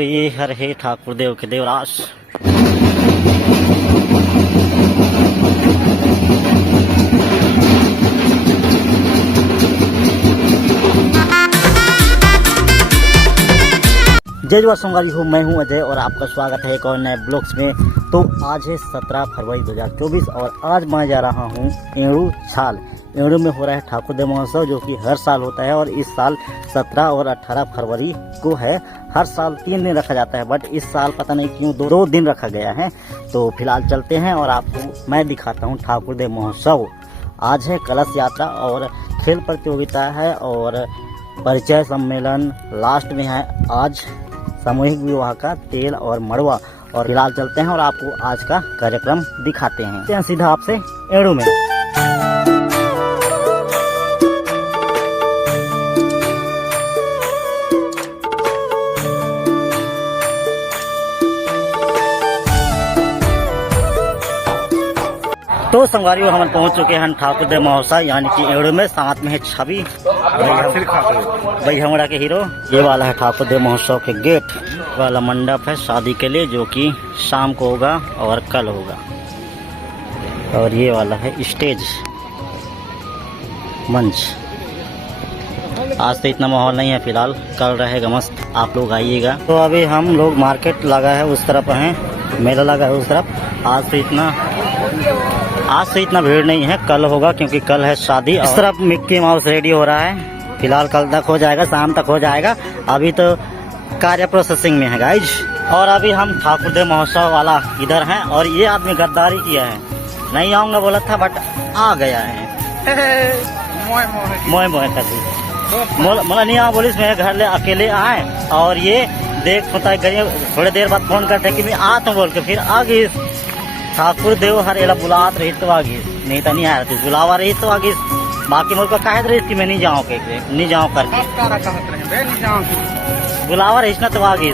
तो ये हर है ठाकुर देव के देवरास। जय जवाहर संगारी हूँ, मैं हूँ अजय और आपका स्वागत है एक और नए ब्लॉग्स में। तो आज है 17 फरवरी 2024 और आज मैं जा रहा हूँ एड़ू छाल। एड़ू में हो रहा है ठाकुर देव महोत्सव, जो कि हर साल होता है और इस साल 17 और 18 फरवरी को है। हर साल 3 दिन रखा जाता है, बट इस साल पता नहीं क्यों 2 दिन रखा गया है। तो फिलहाल चलते हैं और आपको मैं दिखाता हूँ ठाकुर देव महोत्सव। आज है कलश यात्रा और खेल प्रतियोगिता है और परिचय सम्मेलन लास्ट में है। आज सामूहिक विवाह का तेल और मड़वा। और फिलहाल चलते हैं और आपको आज का कार्यक्रम दिखाते हैं सीधा आपसे एड़ू में। तो संगवारियों हम पहुंच चुके हैं ठाकुर देव महोत्सव यानी कि एड़ू में। साथ में है छवि भाई हमरा के हीरो। ये वाला है ठाकुर देव महोत्सव के गेट वाला मंडप है शादी के लिए, जो कि शाम को होगा और कल होगा। और ये वाला है स्टेज मंच। आज तो इतना माहौल नहीं है, फिलहाल कल रहेगा मस्त, आप लोग आइएगा। तो अभी हम लोग मार्केट लगा है उस तरफ हैं, मेला लगा है उस तरफ। आज से इतना भीड़ नहीं है, कल होगा क्योंकि कल है शादी। इस तरफ मिक्की माउस रेडी हो रहा है, फिलहाल कल तक हो जाएगा, शाम तक हो जाएगा। अभी तो कार्य प्रोसेसिंग में है गाइज। और अभी हम ठाकुर देव महोत्सव वाला इधर हैं और ये आदमी गद्दारी किया है, नहीं आऊंगा बोला था बट आ गया है। मोए मोए करती मोला नहीं आओ बोलिस, मेरे घर ले अकेले आए और ये देख पता थोड़ी देर बाद फोन करते कि मैं आता हूँ बोल के, फिर आ गई। ठाकुर देव हर एला बुलात रही तो आ गई, नहीं तो नहीं आया रही, बुलावा रही तो आ गई। बाकी मुझको कह रही कि मैं नहीं जाऊँ नहीं जाऊँ करके, बुलावा रही ना तो आ गई।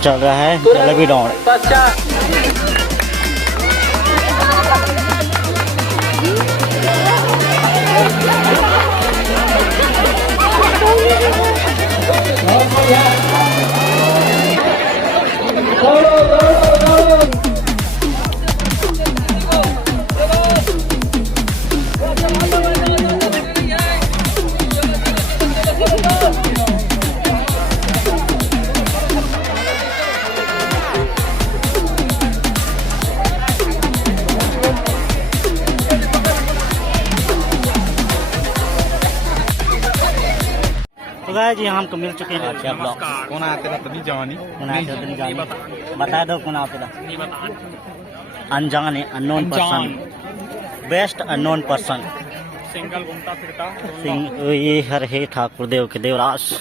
चल रहा है जलेबी दौड़। तो गाइस जी हम तो मिल चुके हैं। अच्छा ब्लॉग कौन आते रहा तो नहीं जानी, बता दो कौन आते रहा। अनजान है, unknown person, best unknown person. Single घूमता फिरता ये हर है ठाकुर देव के देवरास।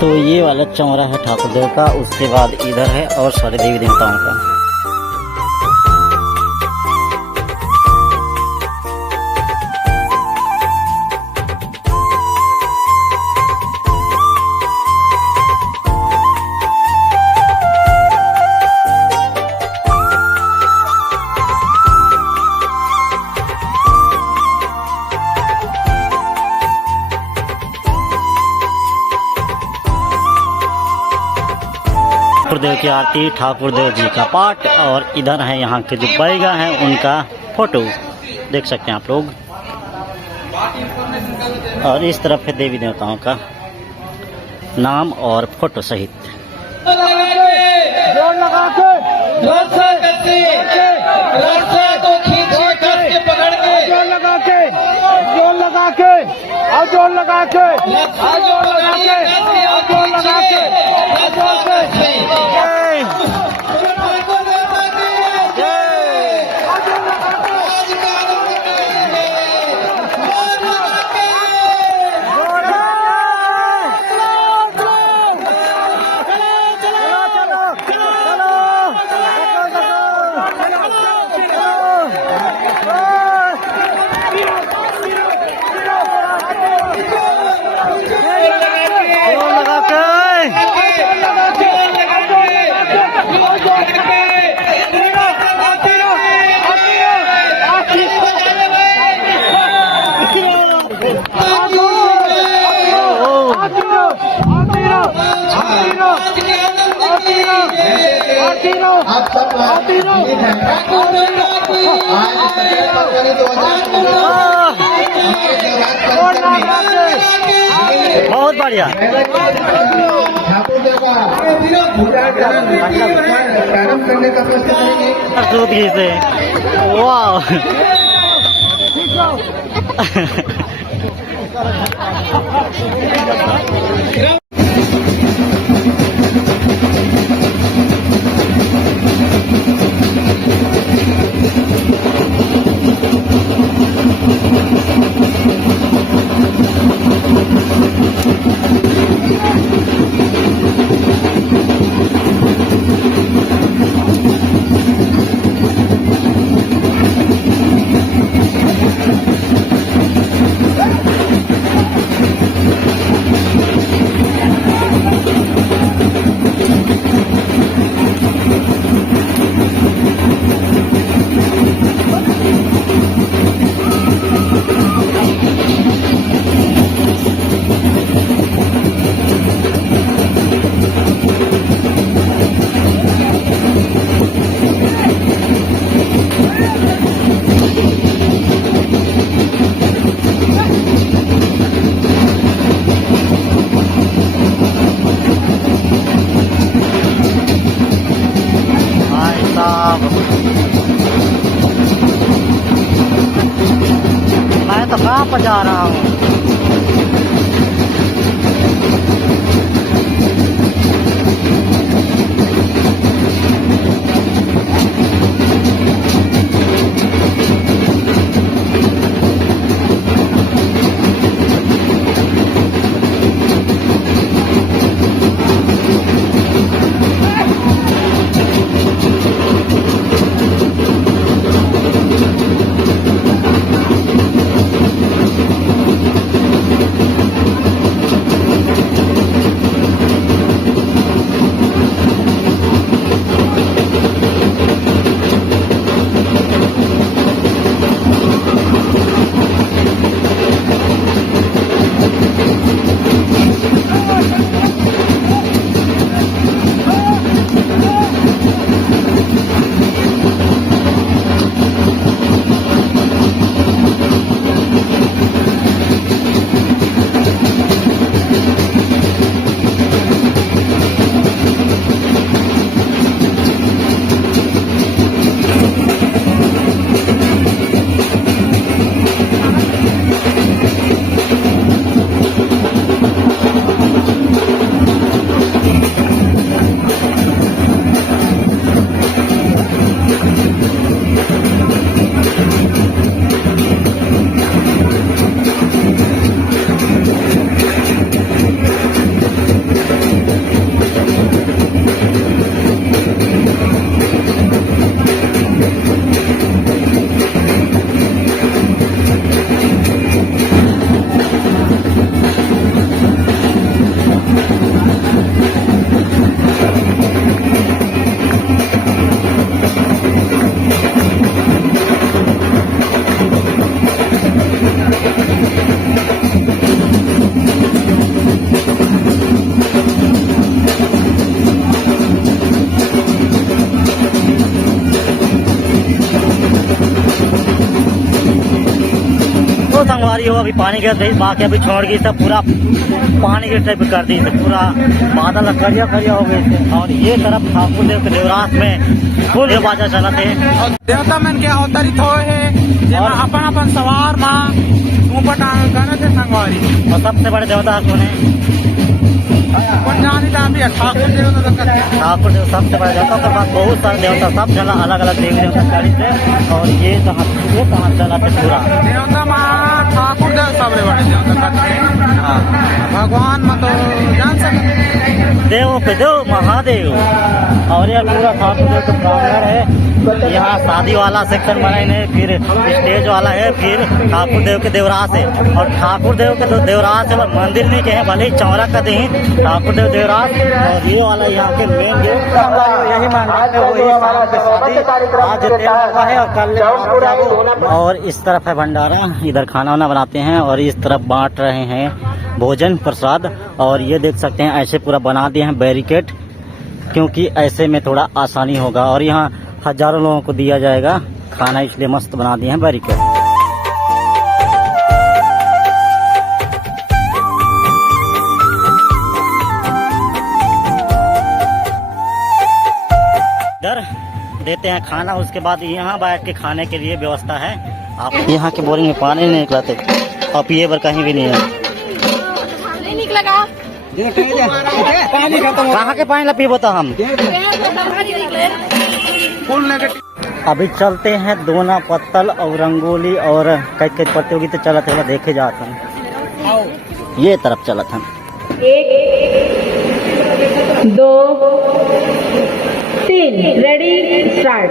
तो ये वाला चौरा है ठाकुर देव का, उसके बाद इधर है और सारे देवी देवताओं का। ठाकुर देव की आरती, ठाकुर देव जी का पाठ और इधर है यहाँ के जो बैगा हैं उनका फोटो देख सकते हैं आप लोग। और इस तरफ है देवी देवताओं का नाम और फोटो सहित। जोर लगा के रास्ता को खींचिए, कस के पकड़ के जोर लगा के जोर लगा के और जोर लगा के और जोर लगा के और जोर लगा के और जोर से आप सब बहुत बढ़िया। ठाकुर जी का प्रारंभ करने का प्रश्न करेंगे। से वाह मैं तो कहाँ पर जा रहा हूँ। हो अभी पानी गिर रही, बाकी अभी छोड़ गई सब पूरा पानी के टाइप कर दी, सब पूरा बादल करिया करिया हो गए थे। और ये तरफ ठाकुर देव के देवरात में फुल बाजा चला थे। देवता मन के अवतरित होए है जेमा अपन अपन सवार मां मुंह गाने थे संगवारी। और सबसे बड़े देवता कौन है? कौन जानी था अभी ठाकुर देवता का ठाकुर देव सबसे बड़े देवता के बाद बहुत सारे देवता सब चला अलग अलग देवी देवता चली थे। और ये कहाँ चला थे पूरा देवता मां ठाकुर देव सबरे बड़े देवता करते। हाँ भगवान में तो जान सकते देव पे देव महादेव। और यह पूरा ठाकुर देव का प्रांगण है। यहाँ शादी वाला सेक्शन बनाए है, फिर स्टेज वाला है, फिर ठाकुर देव के देवरास है। और ठाकुर देव के तो देवरास है, मंदिर नहीं कहे भले ही चौरा का दे ठाकुर देव देवरास। और ये वाला यहाँ के मेन जो यही मानते आज है और कल। और इस तरफ है भंडारा, इधर खाना वाना बनाते हैं और इस तरफ बांट रहे हैं भोजन प्रसाद। और ये देख सकते हैं ऐसे पूरा बना दिए हैं बैरिकेड, क्योंकि ऐसे में थोड़ा आसानी होगा। और यहाँ हजारों लोगों को दिया जाएगा खाना, इसलिए मस्त बना दिए हैं बैरिकेड। इधर देते हैं खाना, उसके बाद यहाँ बैठ के खाने के लिए व्यवस्था है। आप यहाँ के बोरिंग में पानी नहीं निकलाते, और पिए पर कहीं भी नहीं है। नहीं निकलेगा कहाँ के पानी ला पीबो तो हम फुल नेगेटिव। अभी चलते हैं दोना पत्तल और रंगोली और कई कई प्रतियोगिता चलत है, देखे जाते हैं। ये तरफ चलत हैं। 1 2 3 रेडी स्टार्ट।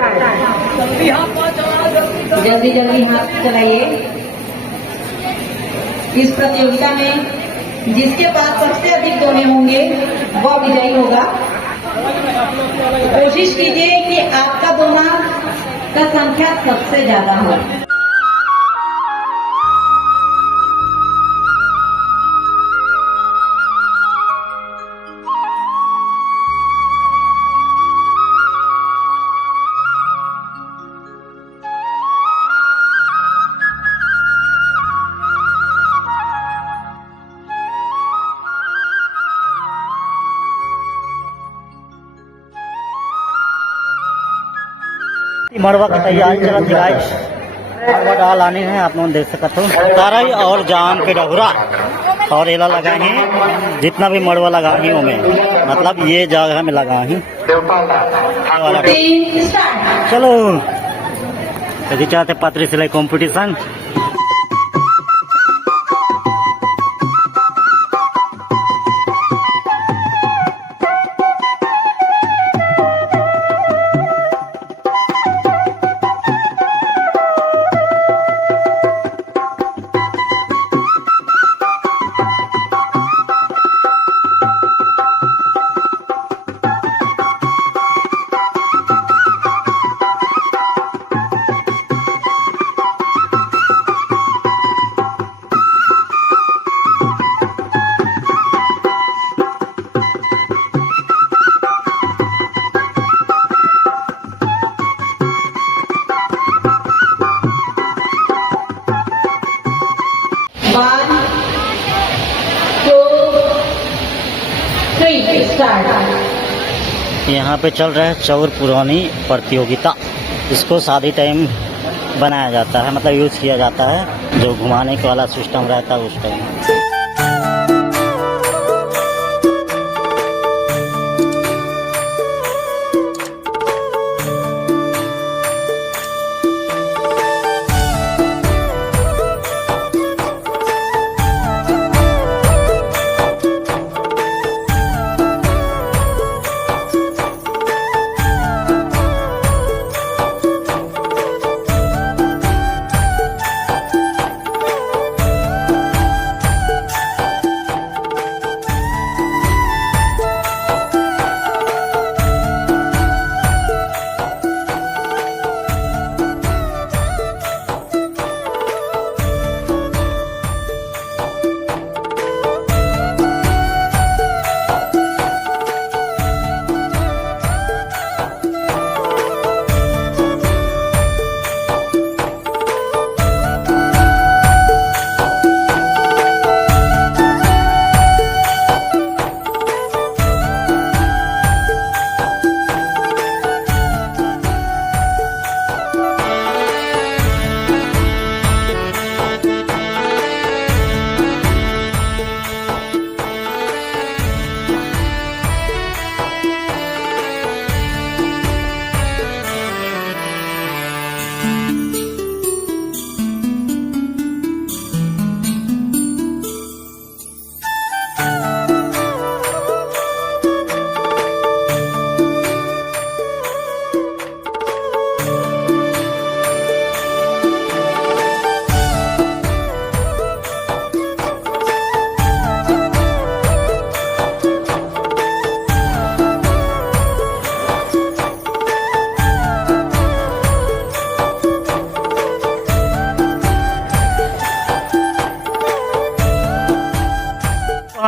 जल्दी जल्दी हाथ चलाइए। इस प्रतियोगिता में जिसके पास सबसे अधिक दोने होंगे वह विजयी होगा। कोशिश कीजिए कि आपका दोना का संख्या सबसे ज्यादा हो। मड़वा का तैयारी चला थी गाइस। मड़वा डाल आने हैं, आप लोग देख सकते हो। तरई और जाम के डहुरा और एला लगा है, जितना भी मड़वा लगा ही में, मतलब ये जगह में लगा ही। चलो यदि चाहते पतरी सिलाई कंपटीशन। यहाँ पे चल रहा है चौर पुरानी प्रतियोगिता। इसको शादी टाइम बनाया जाता है, मतलब यूज किया जाता है, जो घुमाने का वाला सिस्टम रहता है उस टाइम।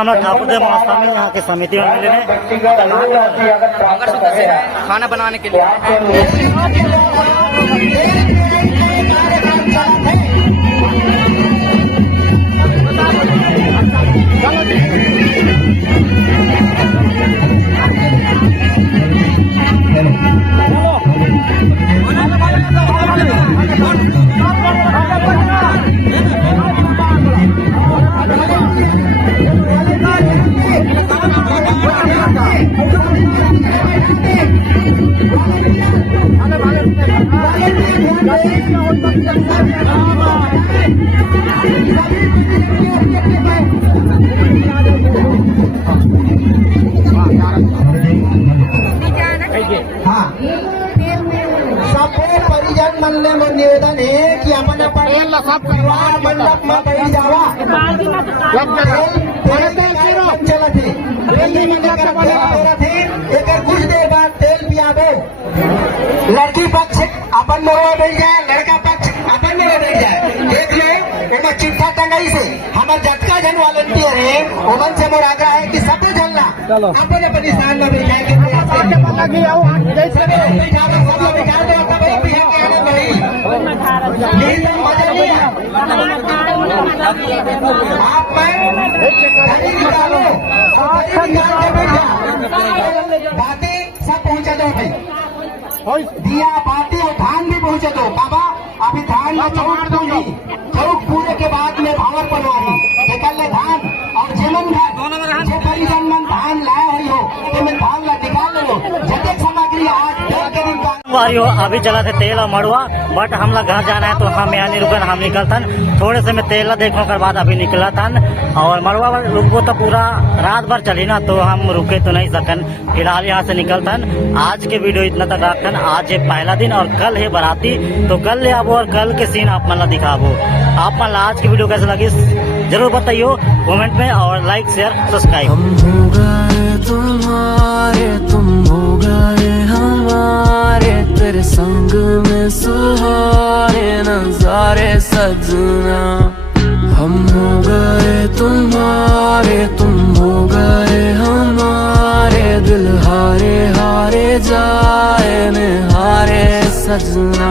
हम ठाकुर देव महास्वामी यहाँ के समिति में मिले हैं। खाना बनाने के लिए हाँ सबको परिजन मनले में निवेदन है कि अपन परिवार मंडप में बैठ जावा एक कुछ देर बाद तेल पियाबो लड़की पक्ष अपन मोड़ बैठ जाए लड़का पक्ष अपन मोड़ बैठ जाए देख लो एमा चिट्ठा टंगाई से हमारे जटका जन वॉलंटियर है ओमन से मोर आग्रह है कि सब झलना अपन अपन स्थान में बैठ जाए बातें सब पहुंचा दो भाई दिया बातें और धान भी पहुंचा दो बाबा अभी धान में चौक दूंगी चौक पूरे के बाद में भावर बनवाही निकल ले धान और जेमन जे परिजन मन धान लाए हुई हो तो मैं धान ला निकाल लो जैसे सामग्री आज तेल के दिन वारी हो अभी चला थे तेल और मड़ुआ बट हम लोग घर जाना है तो हम यहाँ नहीं रुकन हम निकलतन थोड़े से मैं तेल देखने के बाद अभी निकला तन और मड़ुआ रुकबो तो पूरा रात भर चली ना तो हम रुके तो नहीं सकन फिलहाल यहाँ से निकलतन। आज के वीडियो इतना तक रखन। आज है पहला दिन और कल है बाराती तो कल ले आबो और कल के सीन आप मन दिखाबो। आप मन आज की वीडियो कैसे लगी जरूर बताइयो कमेंट में और लाइक शेयर सब्सक्राइब। हम हो गए तुम्हारे तुम हो गए हमारे तेरे संग में सुहाने नजारे सजना। हम हो गए तुम्हारे तुम हो गए हमारे दिल हारे हारे जाए में हारे सजना।